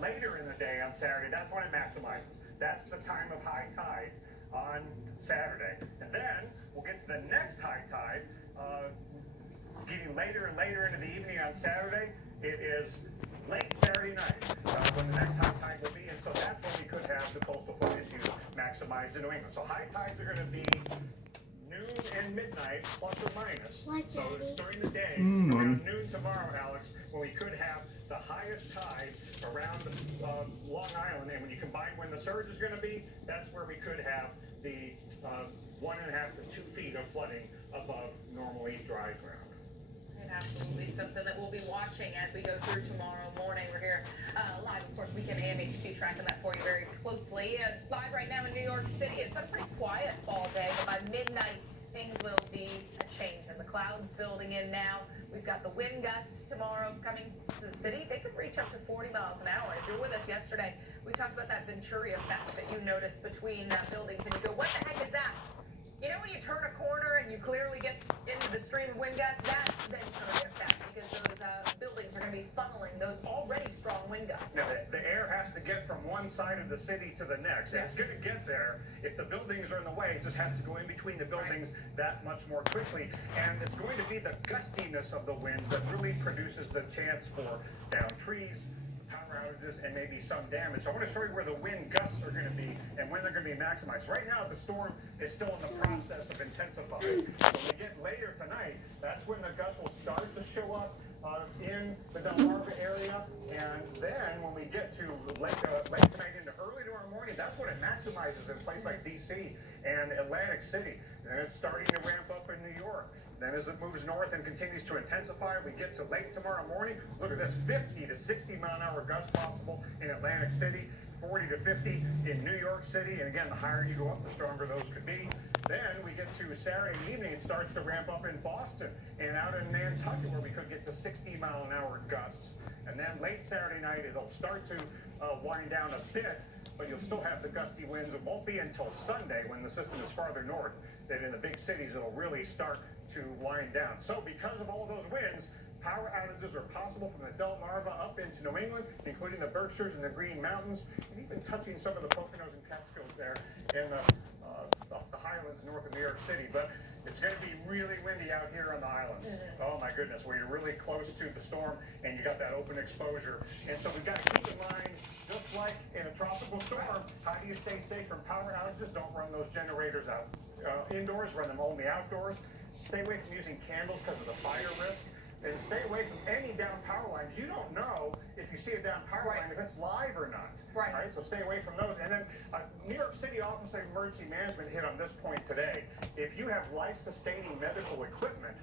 later in the day on Saturday, that's when it maximizes. That's the time of high tide on Saturday. And then we'll get to the next high tide, getting later and later into the evening on Saturday. It is late Saturday night when the next high tide will be, and so that's when we could have the coastal flood issue maximized in New England. So high tides are going to be noon and midnight, plus or minus. So it's during the day, around noon tomorrow, Alex, when we could have the highest tide around Long Island. And when you combine when the surge is going to be, that's where we could have the 1.5 to 2 feet of flooding above normally dry ground. And absolutely something that we'll be watching as we go through tomorrow morning. We're here live, of course, Weekend AMHQ tracking that for you very closely. Live right now in New York City. It's been a pretty quiet fall day, but by midnight, things will be a change. And the clouds building in now. We've got the wind gusts tomorrow coming to the city. They could reach up to 40 miles an hour. If you're with us yesterday, we talked about that Venturi effect that you noticed between buildings. And you go, what the heck is that? You know when you turn a corner and you clearly get into the stream of wind gusts? That's Venturi effect, because those buildings are going to be funneling those already strong wind gusts. Now, the air has to get from one side of the city to the next. And it's going to get there. If the buildings are in the way, it just has to go in between the buildings that much more quickly. And it's going to be the gustiness of the winds that really produces the chance for downed trees, power outages, and maybe some damage. So I want to show you where the wind gusts are going to be and when they're going to be maximized. Right now, the storm is still in the process of intensifying. When we get later tonight, that's when the gusts will start to show up in the Delmarva area. And then when we get to late tonight into early tomorrow morning, that's when it maximizes in places like D.C. and Atlantic City. And it's starting to ramp up in New York. Then as it moves north and continues to intensify, we get to late tomorrow morning. Look at this, 50 to 60 mile an hour gusts possible in Atlantic City, 40 to 50 in New York City. And again, the higher you go up, the stronger those could be. Then we get to Saturday evening, it starts to ramp up in Boston and out in Nantucket, where we could get to 60 mile an hour gusts. And then late Saturday night, it'll start to wind down a bit, but you'll still have the gusty winds. It won't be until Sunday, when the system is farther north, that in the big cities it'll really start to wind down. So because of all those winds, power outages are possible from the Delmarva up into New England, including the Berkshires and the Green Mountains, and even touching some of the Poconos and Catskills there in the Highlands north of New York City. But it's going to be really windy out here on the islands. Oh my goodness, where you're really close to the storm and you got that open exposure. And so we've got to keep in mind, just like in a tropical storm, how do you stay safe from power outages? Don't run those generators out indoors, run them only outdoors. Stay away from using candles because of the fire risk. And stay away from any down power lines. You don't know if you see a down power line, if it's live or not. Right. So stay away from those. And then New York City Office of Emergency Management hit on this point today. If you have life-sustaining medical equipment,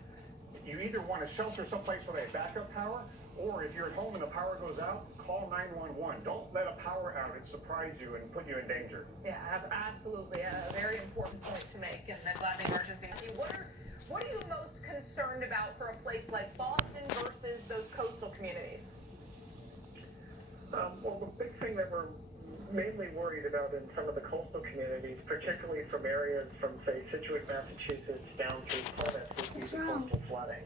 you either want to shelter someplace where they have backup power, or if you're at home and the power goes out, call 911. Don't let a power outage surprise you and put you in danger. Yeah, absolutely. A very important point to make. And I'm glad the emergency. What are you most concerned about for a place like Boston versus those coastal communities? Well, the big thing that we're mainly worried about in some of the coastal communities, particularly from areas from, say, Situate, Massachusetts, down through Plymouth, would be the coastal flooding.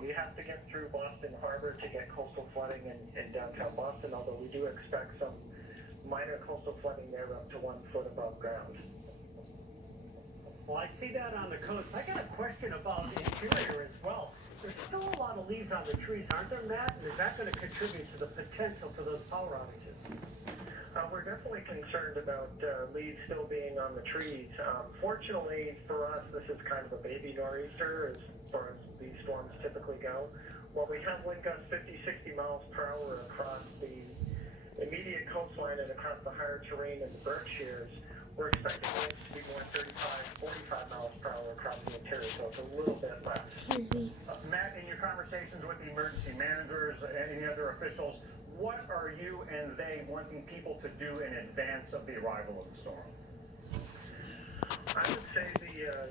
You have to get through Boston Harbor to get coastal flooding in downtown Boston, although we do expect some minor coastal flooding there up to 1 foot above ground. Well, I see that on the coast. I got a question about the interior as well. There's still a lot of leaves on the trees, aren't there, Matt? And is that going to contribute to the potential for those power outages? We're definitely concerned about leaves still being on the trees. Fortunately for us, this is kind of a baby nor'easter as far as these storms typically go. While we have wind gusts 50, 60 miles per hour across the immediate coastline and across the higher terrain in the Berkshires, we're expecting winds to be more 35, 45 miles per hour across the interior, so it's a little bit less. Excuse me. Matt, in your conversations with the emergency managers and any other officials, what are you and they wanting people to do in advance of the arrival of the storm? I would say the